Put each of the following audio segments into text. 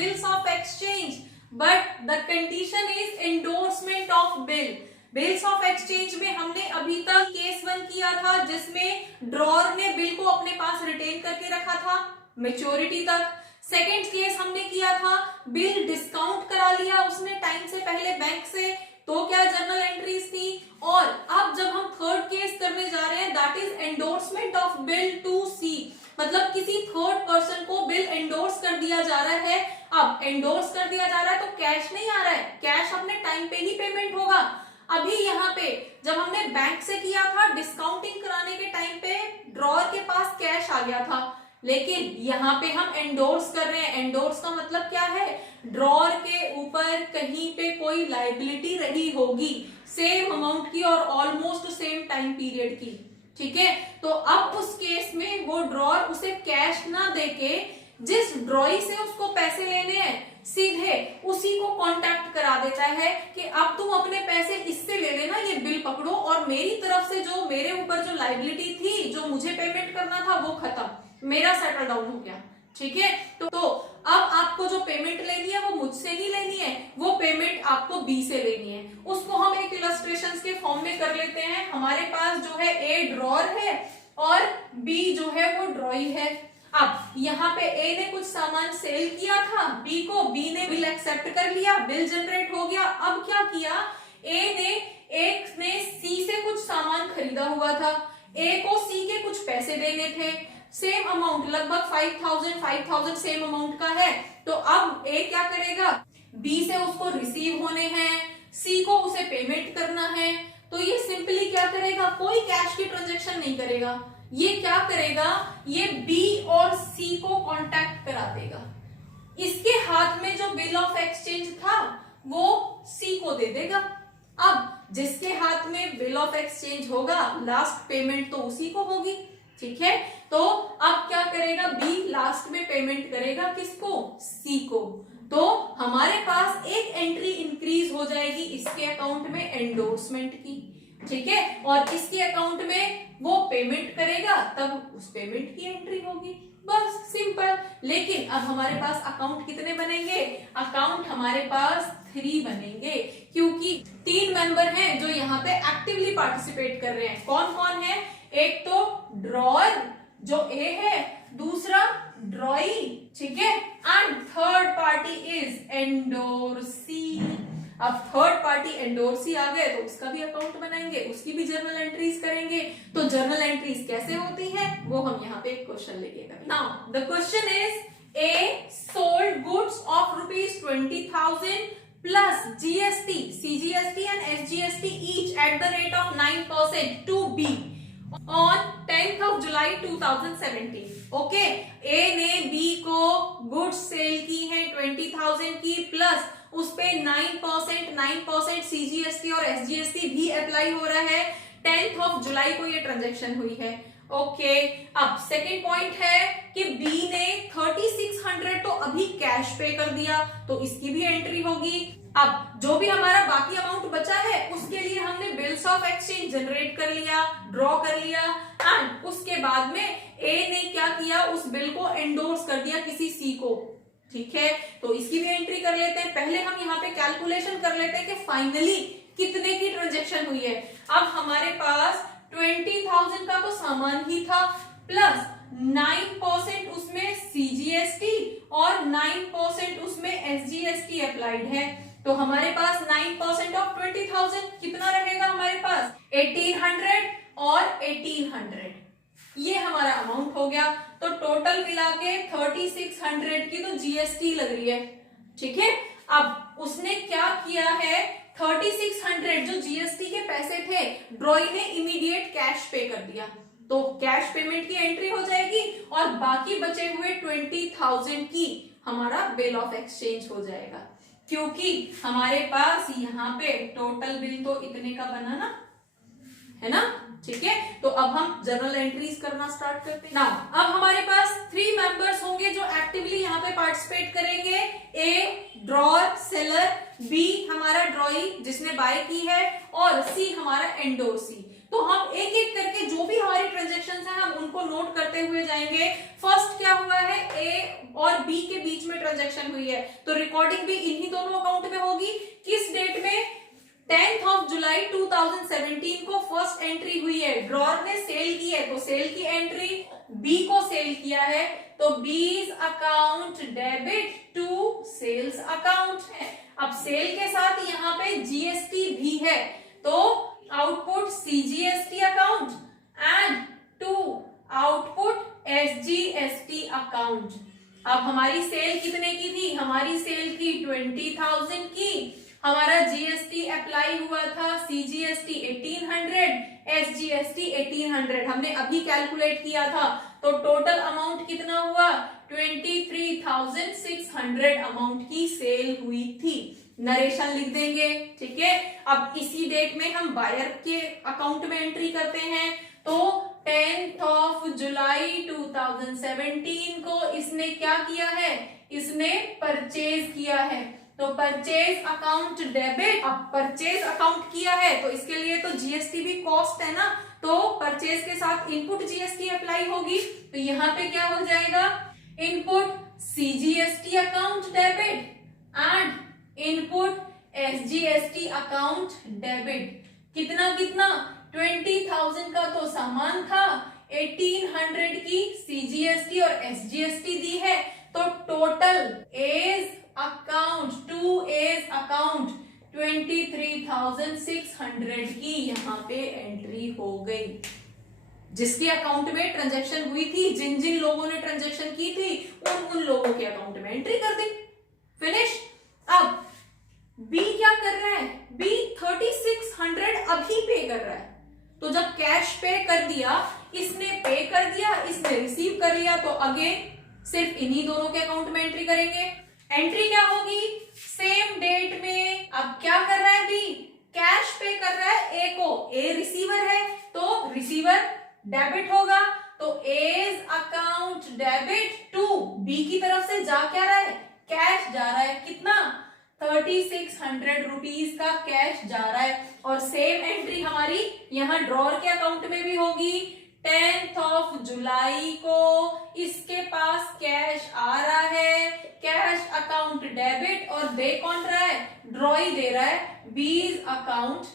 bills of exchange, but the condition is endorsement of bill. Bills of exchange में हमने अभी तक case 1 किया था जिसमें ड्रॉर ने बिल को अपने पास रिटेन करके रखा था मैच्योरिटी तक। सेकंड केस हमने किया था बिल डिस्काउंट करा लिया उसने टाइम से पहले बैंक से, तो क्या जर्नल एंट्रीज थी। और अब जब हम थर्ड केस करने जा रहे हैं that is endorsement of bill to C, मतलब किसी थर्ड पर्सन को बिल एंडोर्स कर दिया जा रहा है। अब एंडोर्स कर दिया जा रहा है तो कैश नहीं आ रहा है, कैश अपने टाइम पे ही पेमेंट होगा। अभी यहाँ पे जब हमने बैंक से किया था डिस्काउंटिंग कराने के टाइम पे ड्रॉर के पास कैश आ गया था, लेकिन यहाँ पे हम एंडोर्स कर रहे हैं। एंडोर्स का मतलब क्या है, ड्रॉर के ऊपर कहीं पे कोई लायबिलिटी रही होगी सेम अमाउंट की और ऑलमोस्ट सेम टाइम पीरियड की, ठीक है। तो अब उस केस में वो ड्रॉर उसे कैश ना देके जिस ड्रॉई से उसको पैसे लेने हैं सीधे उसी को कांटेक्ट करा देता है कि अब तुम अपने पैसे इससे ले लेना, ये बिल पकड़ो और मेरी तरफ से जो मेरे ऊपर जो लायबिलिटी थी जो मुझे पेमेंट करना था वो खत्म, मेरा सेटल डाउन हो गया, ठीक है। तो अब आपको जो पेमेंट लेनी है वो मुझसे नहीं लेनी है, वो पेमेंट आपको बी से लेनी है। उसको हम एक इलस्ट्रेशंस के फॉर्म में कर लेते हैं। हमारे पास जो है ए ड्रॉर है और बी जो है वो ड्रॉई है। अब यहाँ पे ए ने कुछ सामान सेल किया था बी को, बी ने बिल एक्सेप्ट कर लिया, बिल जनरेट हो गया। अब क्या किया, ए ने सी से कुछ सामान खरीदा हुआ था, ए को सी के कुछ पैसे देने थे, सेम अमाउंट लगभग 5000 सेम अमाउंट का है। तो अब ए क्या करेगा, बी से उसको रिसीव होने हैं, सी को उसे पेमेंट करना है। तो ये सिंपली क्या करेगा, कोई कैश की ट्रांजैक्शन नहीं करेगा, ये क्या करेगा, ये बी और सी को कांटेक्ट करा देगा। इसके हाथ में जो बिल ऑफ एक्सचेंज था वो सी को दे देगा। अब जिसके हाथ में बिल ऑफ एक्सचेंज होगा लास्ट पेमेंट तो उसी को होगी, ठीक है। तो अब क्या करेगा, बी लास्ट में पेमेंट करेगा किसको, सी को। तो हमारे पास एक एंट्री इंक्रीज हो जाएगी इसके अकाउंट में एंडोर्समेंट की, ठीक है, और इसके अकाउंट में वो पेमेंट करेगा तब उस पेमेंट की एंट्री होगी, बस सिंपल। लेकिन अब हमारे पास अकाउंट कितने बनेंगे, अकाउंट हमारे पास 3 बनेंगे क्योंकि 3 मेंबर हैं जो यहाँ पे एक्टिवली पार्टिसिपेट कर रहे हैं। कौन कौन है, एक तो ड्रॉर जो ए है, दूसरा ड्रॉई, ठीक है, and third party is endorsee. अब थर्ड पार्टी एंडोर्सी आ गए तो उसका भी अकाउंट बनाएंगे, उसकी भी जर्नल एंट्रीज करेंगे। तो जर्नल एंट्रीज कैसे होती है वो हम यहाँ पे एक क्वेश्चन लेके करेंगे। Now the question is a sold goods of ₹20,000 plus GST, CGST and SGST each at the rate of 9% to B on 10th of July 2017. Okay, ए ने बी को गुड्स सेल की है 20,000 की प्लस उस पे 9% CGST और SGST भी apply हो रहा है। 10th ऑफ जुलाई को ये ट्रांजैक्शन हुई है। ओके, अब सेकेंड पॉइंट है कि बी ने 3600 तो अभी कैश पे कर दिया तो इसकी भी एंट्री होगी। अब जो भी हमारा बाकी अमाउंट बचा है उसके लिए हमने बिल्स ऑफ एक्सचेंज जनरेट कर लिया, ड्रॉ कर लिया एंड उसके बाद में ए ने क्या किया, उस बिल को एंडोर्स कर दिया किसी सी को, ठीक है। तो इसकी भी एंट्री कर लेते हैं। पहले हम यहाँ पे कैलकुलेशन कर लेते हैं कि फाइनली कितने की ट्रांजैक्शन हुई है। अब हमारे पास 20,000 का तो सामान ही था प्लस 9% उसमें सीजीएसटी और 9% उसमें एसजीएसटी अप्लाइड है। तो हमारे पास 9% ऑफ 20,000 कितना रहेगा हमारे पास, 1800 और 1800, ये हमारा अमाउंट हो गया। तो टोटल मिला के 3600 की तो जीएसटी लग रही है, ठीक है। अब उसने क्या किया है, 3600 जो जीएसटी के पैसे थे ड्रॉई ने इमीडिएट कैश पे कर दिया, तो कैश पेमेंट की एंट्री हो जाएगी और बाकी बचे हुए 20,000 की हमारा बिल ऑफ एक्सचेंज हो जाएगा, क्योंकि हमारे पास यहाँ पे टोटल बिल तो इतने का बना ना, है ना, ठीक है। तो अब हम जर्नल एंट्रीज करना स्टार्ट करते हैं। नाउ अब हमारे पास 3 मेंबर्स होंगे जो एक्टिवली यहाँ पे पार्टिसिपेट करेंगे। ए ड्रॉर सेलर, बी हमारा ड्रॉई जिसने बाय की है और सी हमारा एंडोर्सी। तो हम एक एक करके जो भी हमारी ट्रांजेक्शन है हम उनको नोट करते हुए जाएंगे। फर्स्ट क्या हुआ है, ए और बी के बीच में ट्रांजेक्शन हुई है, तो रिकॉर्डिंग भी इन्हीं दोनों अकाउंट में होगी। किस डेट में, 10th of जुलाई 2017 को फर्स्ट एंट्री हुई है, ड्रॉर ने सेल की है तो सेल की एंट्री, बी को सेल किया है तो B's account debit to sales account है। अब सेल के साथ यहाँ पे जीएसटी भी है तो output CGST account and to output SGST account. अब हमारी सेल कितने की थी, हमारी सेल की 20,000 की, हमारा जीएसटी अप्लाई हुआ था, सीजीएसटी 1800, एसजीएसटी 1800 हमने अभी कैलकुलेट किया था, तो टोटल अमाउंट कितना हुआ, 23,600 अमाउंट की सेल हुई थी। नरेशन लिख देंगे, ठीक है। अब इसी डेट में हम बायर के अकाउंट में एंट्री करते हैं, तो 10th of जुलाई 2017 को इसने क्या किया है, इसने परचेज किया है, तो परचेज अकाउंट डेबिट। अब परचेज अकाउंट किया है तो इसके लिए तो जीएसटी भी कॉस्ट है ना, तो परचेज के साथ इनपुट जीएसटी अप्लाई होगी, तो यहाँ पे क्या हो जाएगा, input CGST account debit and input SGST account debit. कितना कितना, 20,000 का तो सामान था, 1800 की सीजीएसटी और एसजीएसटी दी है, तो total A's account to A's account 23,600 की यहाँ पे एंट्री हो गई। जिसके अकाउंट में ट्रांजैक्शन हुई थी, जिन जिन लोगों ने ट्रांजैक्शन की थी उन लोगों के अकाउंट में एंट्री कर दी, फिनिश। अब बी क्या कर रहा है, बी 3600 अभी पे कर रहा है, तो जब कैश पे कर दिया, इसने पे कर दिया, इसने रिसीव कर लिया, तो अगेन सिर्फ इन्हीं दोनों के अकाउंट में एंट्री करेंगे। एंट्री क्या होगी, सेम डेट में। अब क्या कर रहा है बी, कैश पे कर रहा है ए को, ए रिसीवर है तो रिसीवर डेबिट होगा, तो A's account debit to B की तरफ से जा क्या रहा है, कैश जा रहा है, कितना 3600 रुपीज का कैश जा रहा है। और सेम एंट्री हमारी यहाँ ड्रॉर के अकाउंट में भी होगी, 10th of जुलाई को इसके पास कैश आ रहा है, कैश अकाउंट डेबिट, और दे कौन रहा है, ड्रॉ ही दे रहा है, बीज अकाउंट।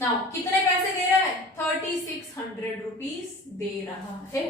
नाउ कितने पैसे दे रहा है, 3600 रुपीज दे रहा है,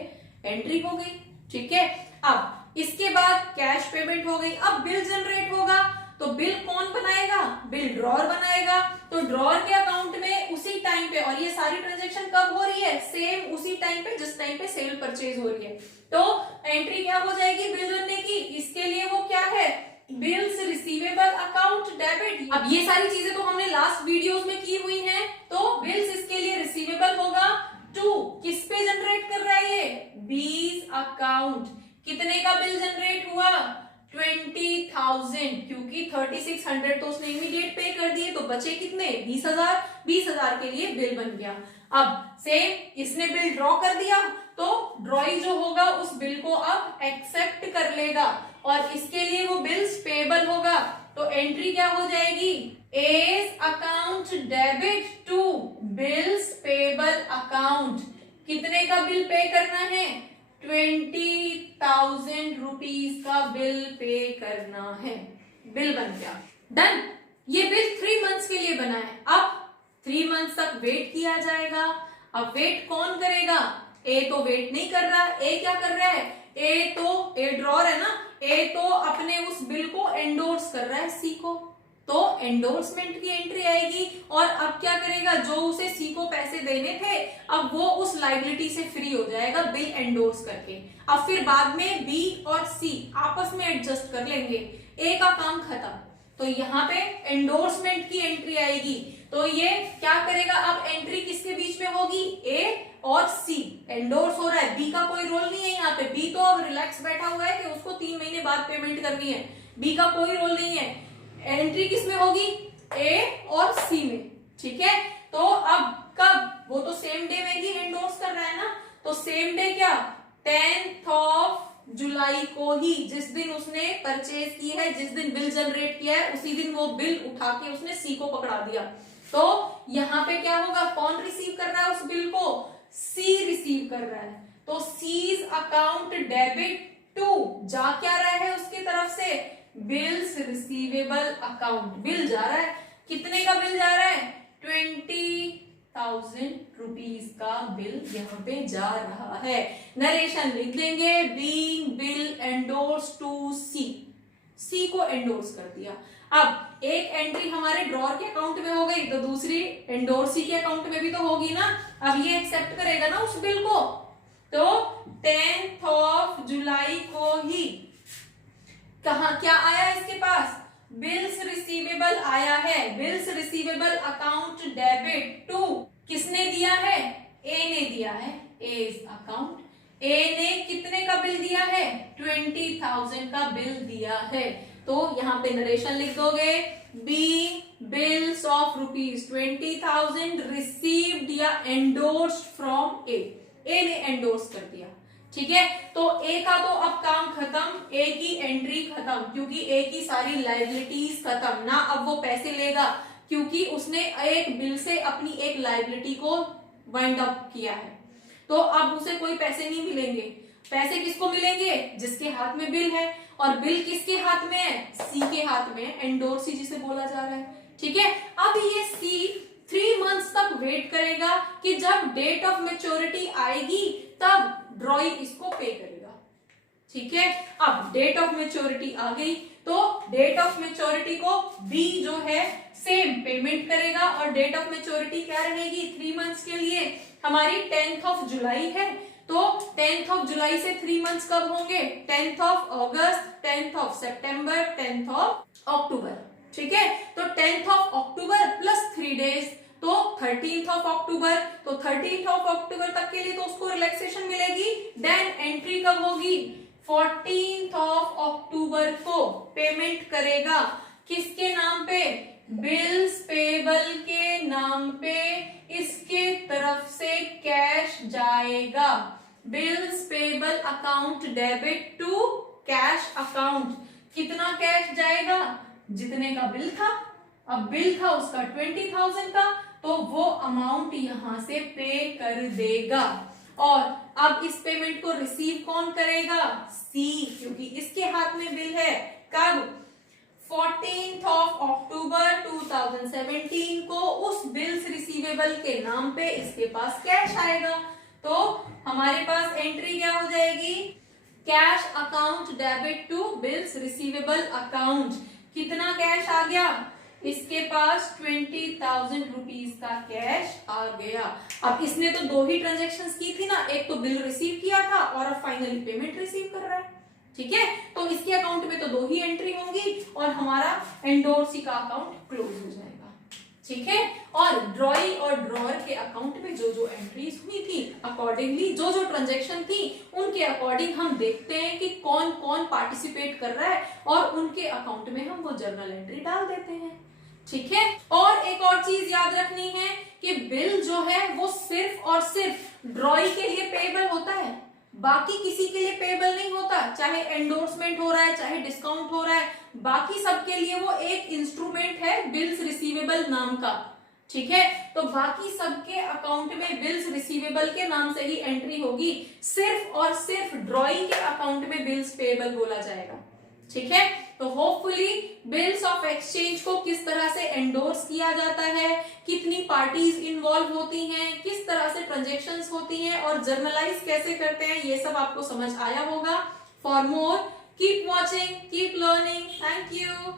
एंट्री हो गई, ठीक है। अब इसके बाद कैश पेमेंट हो गई, अब बिल जनरेट होगा, तो बिल कौन बनाएगा, बिल ड्रॉर बनाएगा, तो ड्रॉर के अकाउंट में उसी टाइम पे, और ये सारी ट्रांजैक्शन कब हो रही है, सेम उसी टाइम पे जिस टाइम पे सेल परचेज हो रही है, तो एंट्री क्या हो जाएगी बिल बनने की, इसके लिए वो क्या है, बिल्स रिसीवेबल अकाउंट डेबिट। अब ये सारी चीजें तो हमने लास्ट वीडियोस में की हुई हैं, तो बिल्स इसके लिए रिसीवेबल होगा, टू किस पे जनरेट कर रहा है ये, बीज अकाउंट। कितने का बिल जनरेट हुआ, 20,000, क्योंकि 3600 तो उसने इमीडिएट पे कर दिए, तो बचे कितने, 20,000, 20,000 के लिए बिल बन गया। अब सेम इसने बिल ड्रॉ कर दिया, तो ड्रॉई जो होगा उस बिल को अब एक्सेप्ट कर लेगा, और इसके लिए वो बिल्स पेबल होगा, तो एंट्री क्या हो जाएगी, A's account debit to bills payable account. कितने का बिल पे करना है, 20,000 रुपीज का बिल पे करना है, बिल बन गया, डन। ये बिल 3 मंथ्स के लिए बना है, अब 3 मंथ्स तक वेट किया जाएगा। अब वेट कौन करेगा, ए तो वेट नहीं कर रहा, ए क्या कर रहा है, ए ड्रॉर है ना, ए तो अपने उस बिल को एंडोर्स कर रहा है सी को, तो एंडोर्समेंट की एंट्री आएगी, और अब क्या करेगा, जो उसे सी को पैसे देने थे अब वो उस लायबिलिटी से फ्री हो जाएगा बिल एंडोर्स करके। अब फिर बाद में बी और सी आपस में एडजस्ट कर लेंगे, ए का काम खत्म, तो यहाँ पे एंडोर्समेंट की एंट्री आएगी, तो ये क्या करेगा, अब एंट्री किसके बीच में होगी, ए और सी, एंडोर्स हो रहा है, बी का कोई रोल नहीं है यहाँ पे, बी तो अब रिलैक्स बैठा हुआ है कि उसको 3 महीने बाद पेमेंट करनी है, बी का कोई रोल नहीं है, एंट्री किसमें होगी, ए और सी में, ठीक है। तो अब कब, वो तो सेम डे में ही एंडोर्स कर रहा है ना, तो सेम डे क्या, 10th of जुलाई को ही, जिस दिन उसने परचेज की है, जिस दिन बिल जनरेट किया है, उसी दिन वो बिल उठा के उसने सी को पकड़ा दिया, तो यहाँ पे क्या होगा, कौन रिसीव कर रहा है उस बिल को, सी रिसीव कर रहा है, तो सीज अकाउंट डेबिट टू, जा क्या रहा है उसकी तरफ से, बिल्स रिसीवेबल अकाउंट, बिल जा रहा है, कितने का बिल जा रहा है, 20,000 रुपीज का बिल यहाँ पे जा रहा है। नरेशन लिख देंगे, बीइंग बिल एंडोर्स टू सी, सी को एंडोर्स कर दिया। अब एक एंट्री हमारे ड्रॉर के अकाउंट में हो गई, तो दूसरी एंडोर्सी के अकाउंट में भी तो होगी ना। अब ये एक्सेप्ट करेगा ना उस बिल को, तो 10th ऑफ जुलाई को ही कहा क्या आया इसके पास, बिल्स रिसीवेबल आया है, bills receivable account debit to, किसने दिया है, ए ने दिया है, एज अकाउंट, ए ने कितने का बिल दिया है, 20,000 का बिल दिया है। तो यहाँ पे नरेशन लिख दोगे, बी बिल्स ऑफ ₹20,000 रिसीव्ड या एंडोर्स्ड फ्रॉम ए, ए ने एंडोर्स कर दिया, ठीक है। तो ए का तो अब काम खत्म, ए की एंट्री खत्म, क्योंकि ए की सारी लायबिलिटीज खत्म ना, अब वो पैसे लेगा क्योंकि उसने एक बिल से अपनी एक लायबिलिटी को वाइंड अप किया है, तो अब उसे कोई पैसे नहीं मिलेंगे। पैसे किसको मिलेंगे, जिसके हाथ में बिल है, और बिल किसके हाथ में है, सी के हाथ में, एंडोर्सी जिसे बोला जा रहा है, ठीक है। अब ये सी 3 मंथ्स तक वेट करेगा कि जब डेट ऑफ मैच्योरिटी आएगी तब ड्रॉई इसको पे करेगा, ठीक है। अब डेट ऑफ मैच्योरिटी आ गई, तो डेट ऑफ मैच्योरिटी को बी जो है सेम पेमेंट करेगा, और डेट ऑफ मैच्योरिटी क्या रहेगी 3 मंथ्स के लिए, हमारी 10th ऑफ जुलाई है, तो 10th ऑफ जुलाई से 3 मंथ्स कब होंगे, 10th of August, 10th of September, 10th of October, ठीक है। तो 10th of October plus 3 days, तो 13th ऑफ अक्टूबर, तो 13th ऑफ अक्टूबर तक के लिए तो उसको रिलैक्सेशन मिलेगी। देन एंट्री कब होगी, 14th ऑफ अक्टूबर को पेमेंट करेगा, किसके नाम पे, बिल्स पेबल के नाम पे, इसके तरफ से कैश जाएगा, bills payable account debit to cash account, कितना कैश जाएगा, जितने का बिल था, अब बिल था उसका 20,000 का, तो वो अमाउंट यहां से पे कर देगा, और अब इस पेमेंट को रिसीव कौन करेगा, सी, क्योंकि इसके हाथ में बिल है, कब, 14th ऑफ अक्टूबर 2017 को उस बिल्स रिसीवेबल के नाम पे इसके पास कैश आएगा, तो हमारे पास एंट्री क्या हो जाएगी, cash account debit to bills receivable account, कितना कैश आ गया, इसके पास 20,000 रुपीज का कैश आ गया। अब इसने तो 2 ही ट्रांजेक्शन्स की थी ना, एक तो बिल रिसीव किया था और अब फाइनली पेमेंट रिसीव कर रहा है, ठीक है। तो इसके अकाउंट में तो 2 ही एंट्री होंगी और हमारा एंडोर्सी का अकाउंट क्लोज हो जाएगा, ठीक है। और ड्रॉई और ड्रॉअर के अकाउंट में जो जो एंट्रीज हुई थी, अकॉर्डिंगली जो जो ट्रांजेक्शन थी उनके अकॉर्डिंग हम देखते हैं कि कौन कौन पार्टिसिपेट कर रहा है, और उनके अकाउंट में हम वो जर्नल एंट्री डाल देते हैं, ठीक है। और एक और चीज याद रखनी है कि बिल जो है वो सिर्फ और सिर्फ ड्रॉई के लिए पेएबल होता है, बाकी किसी के लिए पेएबल नहीं होता, चाहे एंडोर्समेंट हो रहा है चाहे डिस्काउंट हो रहा है, बाकी सबके लिए वो एक इंस्ट्रूमेंट है बिल्स रिसीवेबल नाम का, ठीक है। तो बाकी सबके अकाउंट में बिल्स रिसीवेबल के नाम से ही एंट्री होगी, सिर्फ और सिर्फ ड्रॉई के अकाउंट में बिल्स पेएबल बोला जाएगा, ठीक है। तो होपफुली बिल्स ऑफ एक्सचेंज को किस तरह से एंडोर्स किया जाता है, कितनी पार्टीज इन्वॉल्व होती हैं, किस तरह से ट्रांजैक्शंस होती हैं और जर्नलाइज कैसे करते हैं, ये सब आपको समझ आया होगा। For more keep watching, keep learning, thank you.